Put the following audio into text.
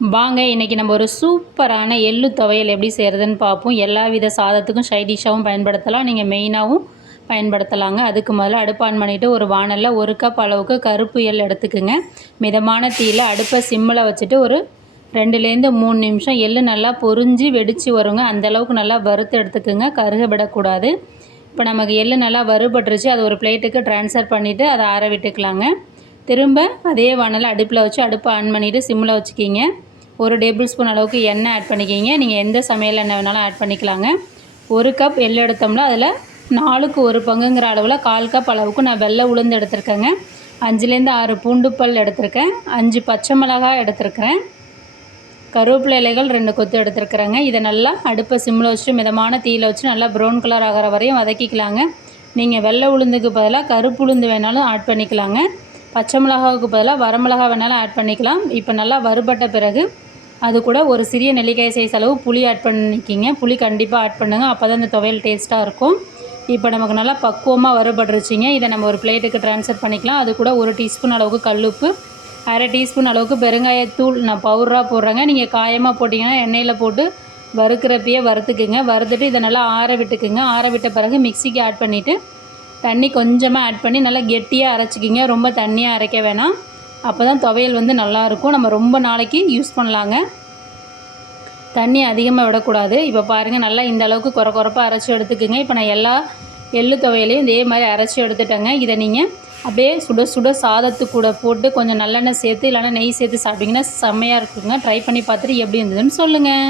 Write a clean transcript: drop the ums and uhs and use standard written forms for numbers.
வாங்க இன்றைக்கி நம்ம ஒரு சூப்பரான எள்ளு துவையல் எப்படி செய்கிறதுன்னு பார்ப்போம். எல்லா வித சாதத்துக்கும் சைட் டிஷ்ஷாகவும் பயன்படுத்தலாம், நீங்கள் மெயினாகவும் பயன்படுத்தலாங்க. அதுக்கு முதல்ல அடுப்பு ஆன் பண்ணிவிட்டு ஒரு வானலில் 1 கப் அளவுக்கு கருப்பு எள் எடுத்துக்குங்க. மிதமான தீயில் அடுப்பை சிம்மில் வச்சுட்டு ஒரு 2லேருந்து 3 நிமிஷம் எள்ளு நல்லா பொரிஞ்சு வெடித்து வருங்க. அந்தளவுக்கு நல்லா வறுத்து எடுத்துக்குங்க, கருக விடக்கூடாது. இப்போ நமக்கு எள்ளு நல்லா வறுபட்டுருச்சு, அது ஒரு பிளேட்டுக்கு ட்ரான்ஸ்ஃபர் பண்ணிவிட்டு அதை ஆற விட்டுக்கலாங்க. திரும்ப அதே வானலில் அடுப்பில் வச்சு அடுப்பை ஆன் பண்ணிவிட்டு சிம்மில் வச்சுக்கிங்க. 1 டேபிள் ஸ்பூன் அளவுக்கு எண்ணெய் ஆட் பண்ணிக்கிங்க. நீங்கள் எந்த சமையல் எண்ணெய் வேணாலும் ஆட் பண்ணிக்கலாங்க. 1 கப் எள்ளு எடுத்தோம்னா அதில் 4க்கு 1 பங்குங்கிற அளவில் 1/4 கப் அளவுக்கு நான் வெள்ளை உளுந்து எடுத்துருக்கேங்க. 5லேருந்து 6 பூண்டு பல் எடுத்துருக்கேன். 5 பச்சை மிளகாய் எடுத்துருக்கிறேன். கருவேப்பிலை இலைகள் 2 கொத்து எடுத்துருக்குறேங்க. இதை நல்லா அடுப்பை சிம்மில் வச்சுட்டு மிதமான தீயில் வச்சு நல்லா ப்ரௌன் கலர் ஆகிற வரையும் வதக்கிக்கலாங்க. நீங்கள் வெள்ளை உளுந்துக்கு பதிலாக கருப்பு உளுந்து வேணாலும் ஆட் பண்ணிக்கலாங்க. பச்சை மிளகாவுக்கு பதிலாக வரமிளகா வேணாலும் ஆட் பண்ணிக்கலாம். இப்போ நல்லா வறுபட்ட பிறகு அது கூட ஒரு சிறிய நெல்லிக்காய் சைஸ் அளவு புளி ஆட் பண்ணிக்கிங்க. புளி கண்டிப்பாக ஆட் பண்ணுங்கள், அப்போ தான் இந்த துவையல் டேஸ்ட்டாக இருக்கும். இப்போ நமக்கு நல்லா பக்குவமாக வறுபட்டுருச்சிங்க. இதை நம்ம ஒரு பிளேட்டுக்கு ட்ரான்ஸ்ஃபர் பண்ணிக்கலாம். அது கூட 1 டீஸ்பூன் அளவுக்கு கல்லுப்பு, 1/2 டீஸ்பூன் அளவுக்கு பெருங்காயத்தூள் நான் பவுடராக போடுறேங்க. நீங்கள் காயமாக போட்டிங்கன்னா எண்ணெயில் போட்டு வறுக்கிறப்பயே வறுத்துக்குங்க. வறுத்துட்டு இதை நல்லா ஆற விட்டுக்குங்க. ஆற விட்ட பிறகு மிக்சிக்கு ஆட் பண்ணிவிட்டு தண்ணி கொஞ்சமாக ஆட் பண்ணி நல்லா கெட்டியாக அரைச்சிக்கிங்க. ரொம்ப தண்ணியாக அரைக்க வேணாம், அப்போ தான் துவையல் வந்து நல்லாயிருக்கும். நம்ம ரொம்ப நாளைக்கு யூஸ் பண்ணலாங்க, தண்ணி அதிகமாக விடக்கூடாது. இப்போ பாருங்கள், நல்லா இந்த அளவுக்கு கொரப்பாக அரைச்சி எடுத்துக்குங்க. இப்போ நான் எல்லா எள்ளு துவையலையும் இதே மாதிரி அரைச்சி எடுத்துட்டேங்க. இதை நீங்கள் அப்படியே சுட சுட சாதத்து கூட போட்டு கொஞ்சம் நல்லெண்ணெய் சேர்த்து இல்லைனா நெய் சேர்த்து சாப்பிட்டிங்கன்னா செம்மையாக இருக்குங்க. ட்ரை பண்ணி பார்த்துட்டு எப்படி இருந்ததுன்னு சொல்லுங்கள்.